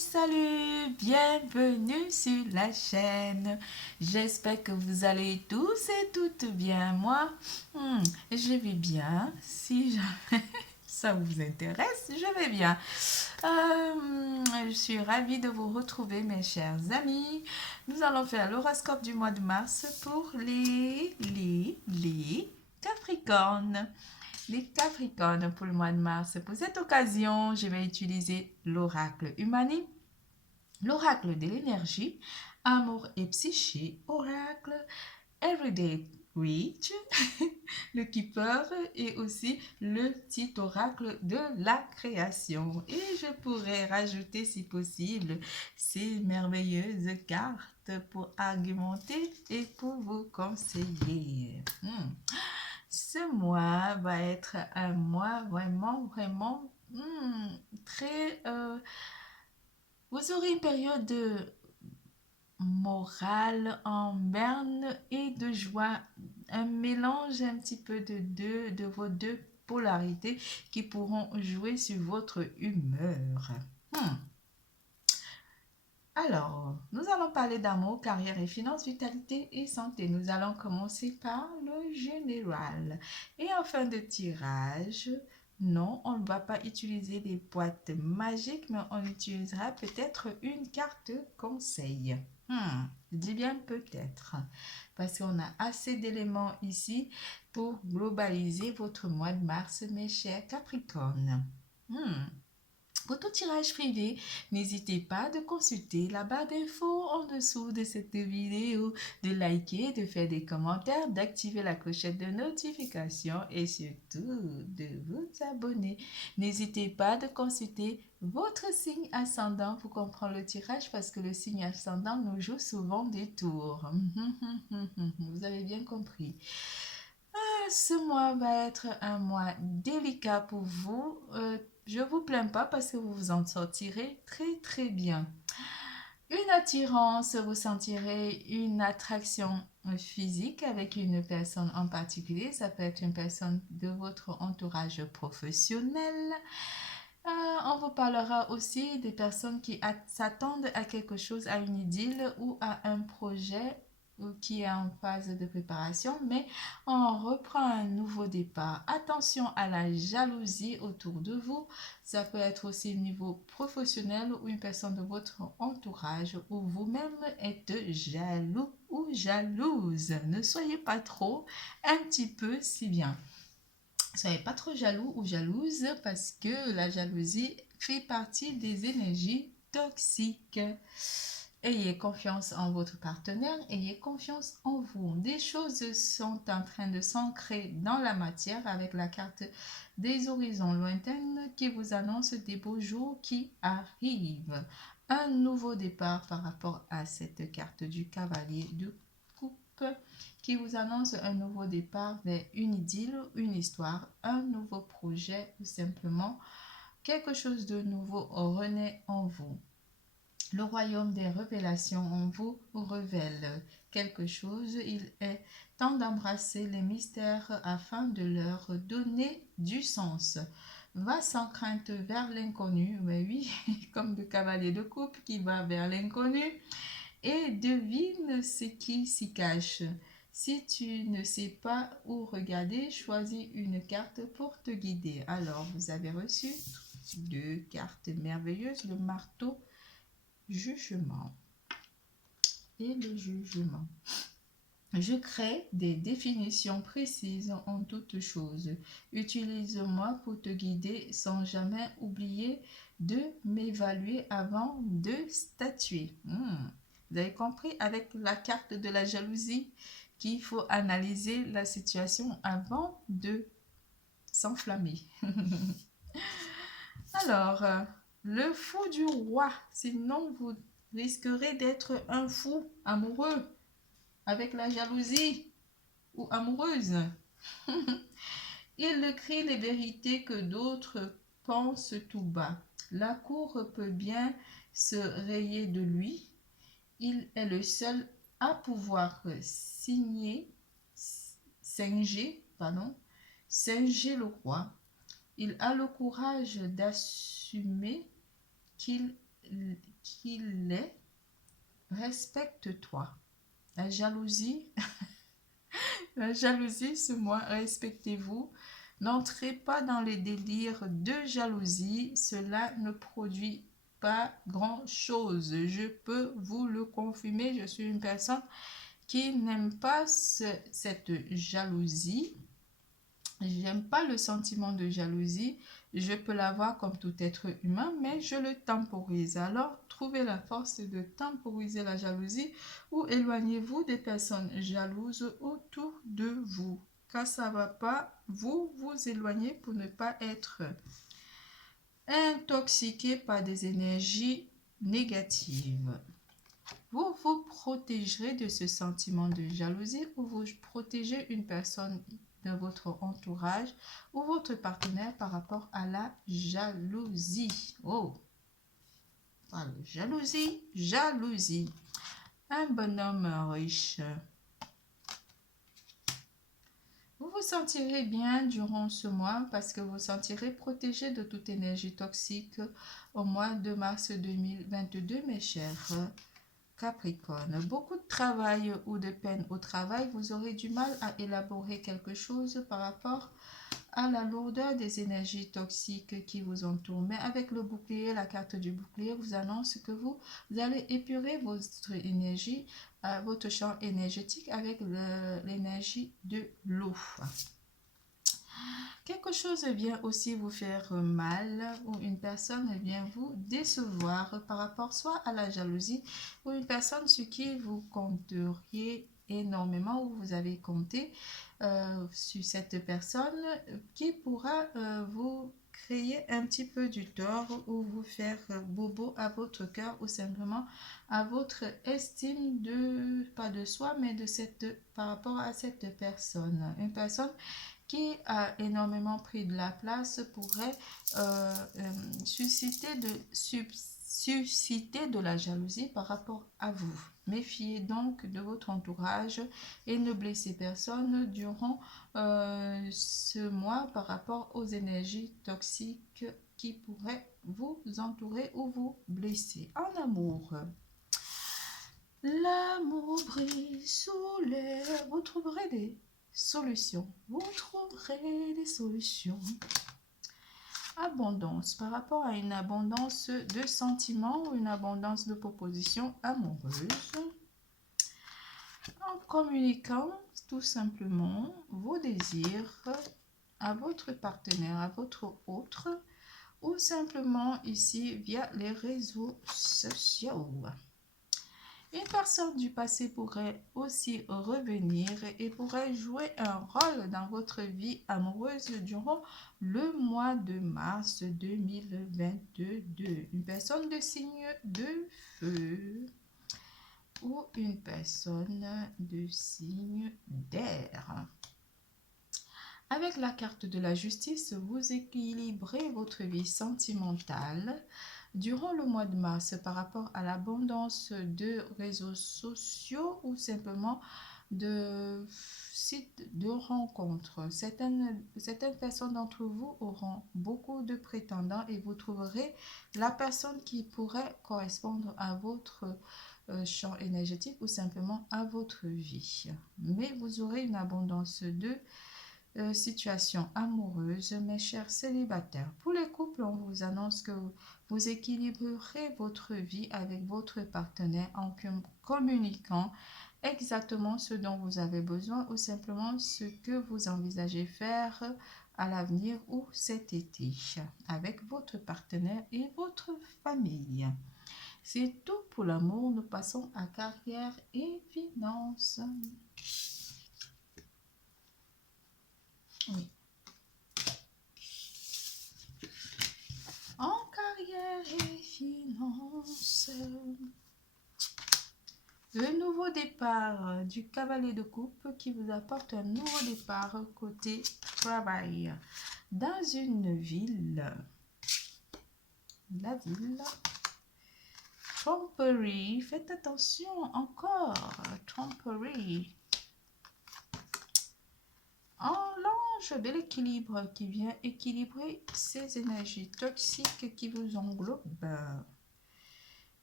salut, bienvenue sur la chaîne. J'espère que vous allez tous et toutes bien. Moi, je vais bien. Si jamais ça vous intéresse, je vais bien. Je suis ravie de vous retrouver, mes chers amis. Nous allons faire l'horoscope du mois de mars pour les Capricornes. Les Capricornes pour le mois de mars. Pour cette occasion, je vais utiliser l'oracle Humani, l'oracle de l'énergie, amour et psyché, oracle Everyday Reach, le Keeper et aussi le petit oracle de la création. Et je pourrais rajouter, si possible, ces merveilleuses cartes pour argumenter et pour vous conseiller. Ce mois va être un mois vraiment très... vous aurez une période de morale en berne et de joie. Un mélange un petit peu de vos deux polarités qui pourront jouer sur votre humeur. Alors, nous allons parler d'amour, carrière et finances, vitalité et santé. Nous allons commencer par le général. Et en fin de tirage, non, on ne va pas utiliser des boîtes magiques, mais on utilisera peut-être une carte conseil. Je dis bien peut-être, parce qu'on a assez d'éléments ici pour globaliser votre mois de mars, mes chers Capricornes. Pour tout tirage privé, n'hésitez pas de consulter la barre d'infos en dessous de cette vidéo, de liker, de faire des commentaires, d'activer la clochette de notification et surtout de vous abonner. N'hésitez pas de consulter votre signe ascendant pour comprendre le tirage parce que le signe ascendant nous joue souvent des tours. Vous avez bien compris. Ce mois va être un mois délicat pour vous. Je ne vous plains pas parce que vous vous en sortirez très bien. Une attirance, vous sentirez une attraction physique avec une personne en particulier. Ça peut être une personne de votre entourage professionnel. On vous parlera aussi des personnes qui s'attendent à quelque chose, à une idylle ou à un projet qui est en phase de préparation, mais on reprend un nouveau départ. Attention à la jalousie autour de vous. Ça peut être aussi au niveau professionnel ou une personne de votre entourage ou vous-même êtes jaloux ou jalouse. Ne soyez pas trop, un petit peu si bien. Soyez pas trop jaloux ou jalouse parce que la jalousie fait partie des énergies toxiques. Ayez confiance en votre partenaire, ayez confiance en vous. Des choses sont en train de s'ancrer dans la matière avec la carte des horizons lointains qui vous annonce des beaux jours qui arrivent. Un nouveau départ par rapport à cette carte du cavalier de coupe qui vous annonce un nouveau départ vers une idylle, une histoire, un nouveau projet ou simplement quelque chose de nouveau renaît en vous. Le royaume des révélations en vous révèle quelque chose. Il est temps d'embrasser les mystères afin de leur donner du sens. Va sans crainte vers l'inconnu, mais oui, comme le cavalier de coupe qui va vers l'inconnu et devine ce qui s'y cache. Si tu ne sais pas où regarder, choisis une carte pour te guider. Alors, vous avez reçu deux cartes merveilleuses, le marteau jugement et le jugement. Je crée des définitions précises en toutes choses. Utilise-moi pour te guider sans jamais oublier de m'évaluer avant de statuer. Vous avez compris avec la carte de la jalousie qu'il faut analyser la situation avant de s'enflammer. Alors, le fou du roi, sinon vous risquerez d'être un fou amoureux avec la jalousie ou amoureuse. Il crie les vérités que d'autres pensent tout bas. La cour peut bien se rayer de lui. Il est le seul à pouvoir singer le roi. Il a le courage d'assumer qu'il est, respecte-toi. La jalousie, la jalousie, ce mois, respectez-vous. N'entrez pas dans les délires de jalousie. Cela ne produit pas grand-chose. Je peux vous le confirmer. Je suis une personne qui n'aime pas cette jalousie. J'aime pas le sentiment de jalousie. Je peux l'avoir comme tout être humain, mais je le temporise. Alors, trouvez la force de temporiser la jalousie ou éloignez-vous des personnes jalouses autour de vous. Quand ça va pas, vous vous éloignez pour ne pas être intoxiqué par des énergies négatives. Vous vous protégerez de ce sentiment de jalousie ou vous protégez une personne de votre entourage ou votre partenaire par rapport à la jalousie. Oh, jalousie, jalousie. Un bonhomme riche. Vous vous sentirez bien durant ce mois parce que vous vous sentirez protégé de toute énergie toxique au mois de mars 2022, mes chers Capricorne. Beaucoup de travail ou de peine au travail, vous aurez du mal à élaborer quelque chose par rapport à la lourdeur des énergies toxiques qui vous entourent. Mais avec le bouclier, la carte du bouclier vous annonce que vous allez épurer votre énergie, votre champ énergétique avec l'énergie de l'eau. Quelque chose vient aussi vous faire mal ou une personne vient vous décevoir par rapport soit à la jalousie ou une personne sur qui vous compteriez énormément ou vous avez compté sur cette personne qui pourra vous créer un petit peu du tort ou vous faire bobo à votre cœur ou simplement à votre estime de, pas de soi, mais de par rapport à cette personne. Une personne qui a énormément pris de la place pourrait susciter de la jalousie par rapport à vous. Méfiez donc de votre entourage et ne blessez personne durant ce mois par rapport aux énergies toxiques qui pourraient vous entourer ou vous blesser. En amour, l'amour brille sous l'air, vous trouverez des solutions. Vous trouverez des solutions. Abondance. Par rapport à une abondance de sentiments ou une abondance de propositions amoureuses. En communiquant tout simplement vos désirs à votre partenaire, à votre autre, ou simplement ici via les réseaux sociaux. Une personne du passé pourrait aussi revenir et pourrait jouer un rôle dans votre vie amoureuse durant le mois de mars 2022. Une personne de signe de feu ou une personne de signe d'air. Avec la carte de la justice, vous équilibrez votre vie sentimentale durant le mois de mars par rapport à l'abondance de réseaux sociaux ou simplement de sites de rencontres. Certaines personnes d'entre vous auront beaucoup de prétendants et vous trouverez la personne qui pourrait correspondre à votre champ énergétique ou simplement à votre vie. Mais vous aurez une abondance de situation amoureuse, mes chers célibataires. Pour les couples, on vous annonce que vous équilibrerez votre vie avec votre partenaire en communiquant exactement ce dont vous avez besoin ou simplement ce que vous envisagez faire à l'avenir ou cet été avec votre partenaire et votre famille. C'est tout pour l'amour. Nous passons à carrière et finances. Oui. En carrière et finances, le nouveau départ du cavalier de coupe qui vous apporte un nouveau départ côté travail dans une ville. La ville. Tromperie, faites attention encore, tromperie. En l'ange de l'équilibre qui vient équilibrer ces énergies toxiques qui vous englobent.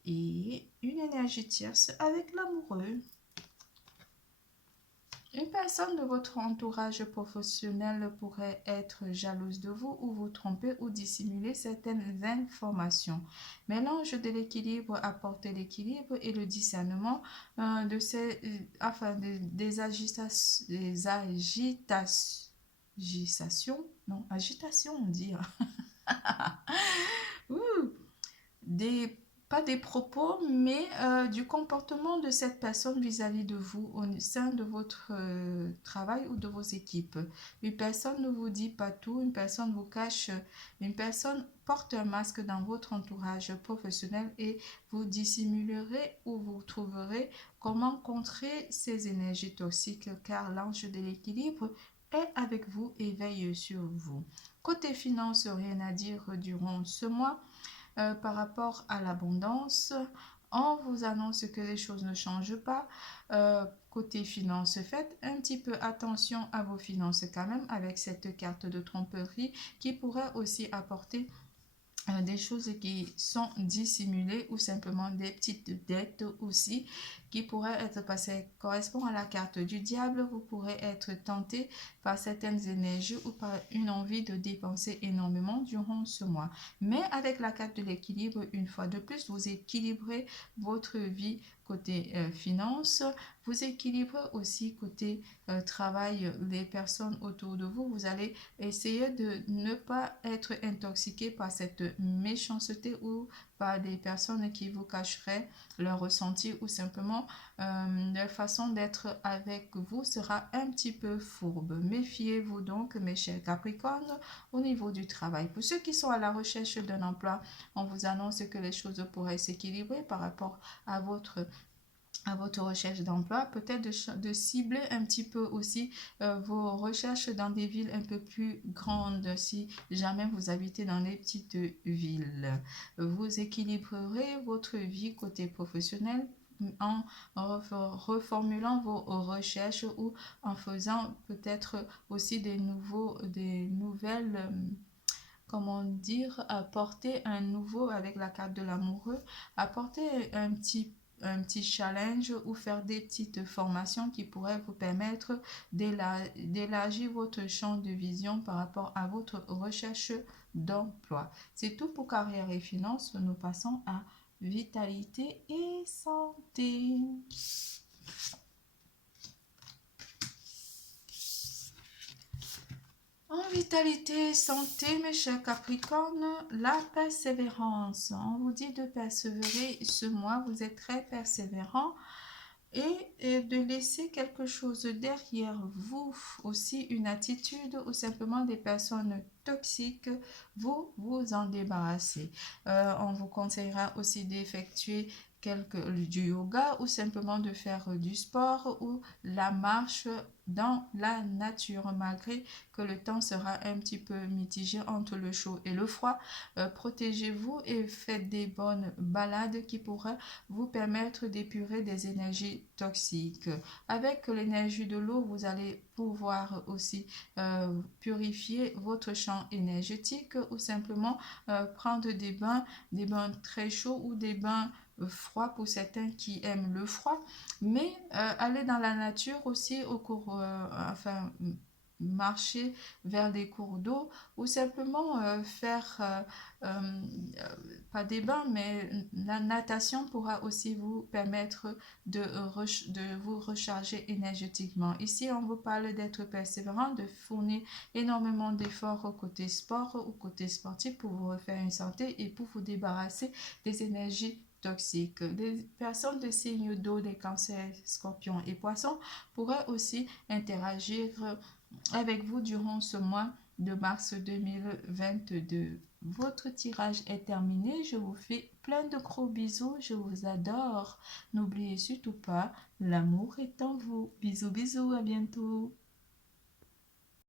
et une énergie tierce avec l'amoureux. Une personne de votre entourage professionnel pourrait être jalouse de vous ou vous tromper ou dissimuler certaines informations. Mélange de l'équilibre apporte l'équilibre et le discernement agitation on dit. Ouh, des pas des propos, mais du comportement de cette personne vis-à-vis de vous au sein de votre travail ou de vos équipes. Une personne ne vous dit pas tout, une personne vous cache, une personne porte un masque dans votre entourage professionnel et vous dissimulerez ou vous trouverez comment contrer ces énergies toxiques car l'ange de l'équilibre est avec vous et veille sur vous. Côté finance, rien à dire durant ce mois. Par rapport à l'abondance, on vous annonce que les choses ne changent pas. Côté finances, faites un petit peu attention à vos finances quand même avec cette carte de tromperie qui pourrait aussi apporter des choses qui sont dissimulées ou simplement des petites dettes aussi qui pourraient être passées correspond à la carte du diable. Vous pourrez être tenté par certaines énergies ou par une envie de dépenser énormément durant ce mois. Mais avec la carte de l'équilibre, une fois de plus, vous équilibrez votre vie côté finance, vous équilibrez aussi côté travail les personnes autour de vous. Vous allez essayer de ne pas être intoxiqué par cette méchanceté ou par des personnes qui vous cacheraient leur ressenti ou simplement leur façon d'être avec vous sera un petit peu fourbe. Méfiez-vous donc, mes chers Capricornes, au niveau du travail. Pour ceux qui sont à la recherche d'un emploi, on vous annonce que les choses pourraient s'équilibrer par rapport à votre recherche d'emploi, peut-être de cibler un petit peu aussi vos recherches dans des villes un peu plus grandes si jamais vous habitez dans les petites villes. Vous équilibrerez votre vie côté professionnel en reformulant vos recherches ou en faisant peut-être aussi des nouvelles comment dire, apporter un nouveau avec la carte de l'amoureux, apporter un petit challenge ou faire des petites formations qui pourraient vous permettre d'élargir votre champ de vision par rapport à votre recherche d'emploi. C'est tout pour carrière et finances. Nous passons à vitalité et santé. En vitalité et santé, mes chers Capricornes, la persévérance. On vous dit de persévérer ce mois, vous êtes très persévérant et de laisser quelque chose derrière vous, aussi une attitude ou simplement des personnes toxiques, vous vous en débarrassez. On vous conseillera aussi d'effectuer du yoga ou simplement de faire du sport ou la marche dans la nature malgré que le temps sera un petit peu mitigé entre le chaud et le froid. Protégez-vous et faites des bonnes balades qui pourraient vous permettre d'épurer des énergies toxiques. Avec l'énergie de l'eau, vous allez pouvoir aussi purifier votre champ énergétique ou simplement prendre des bains très chauds ou des bains froid pour certains qui aiment le froid, mais aller dans la nature aussi au cours, marcher vers des cours d'eau ou simplement faire pas des bains mais la natation pourra aussi vous permettre de vous recharger énergétiquement. Ici on vous parle d'être persévérant, de fournir énormément d'efforts au côté sport ou côté sportif pour vous refaire une santé et pour vous débarrasser des énergies toxiques. Les personnes de signes d'eau, des cancers, scorpions et poissons pourraient aussi interagir avec vous durant ce mois de mars 2022. Votre tirage est terminé. Je vous fais plein de gros bisous. Je vous adore. N'oubliez surtout pas, l'amour est en vous. Bisous, bisous, à bientôt.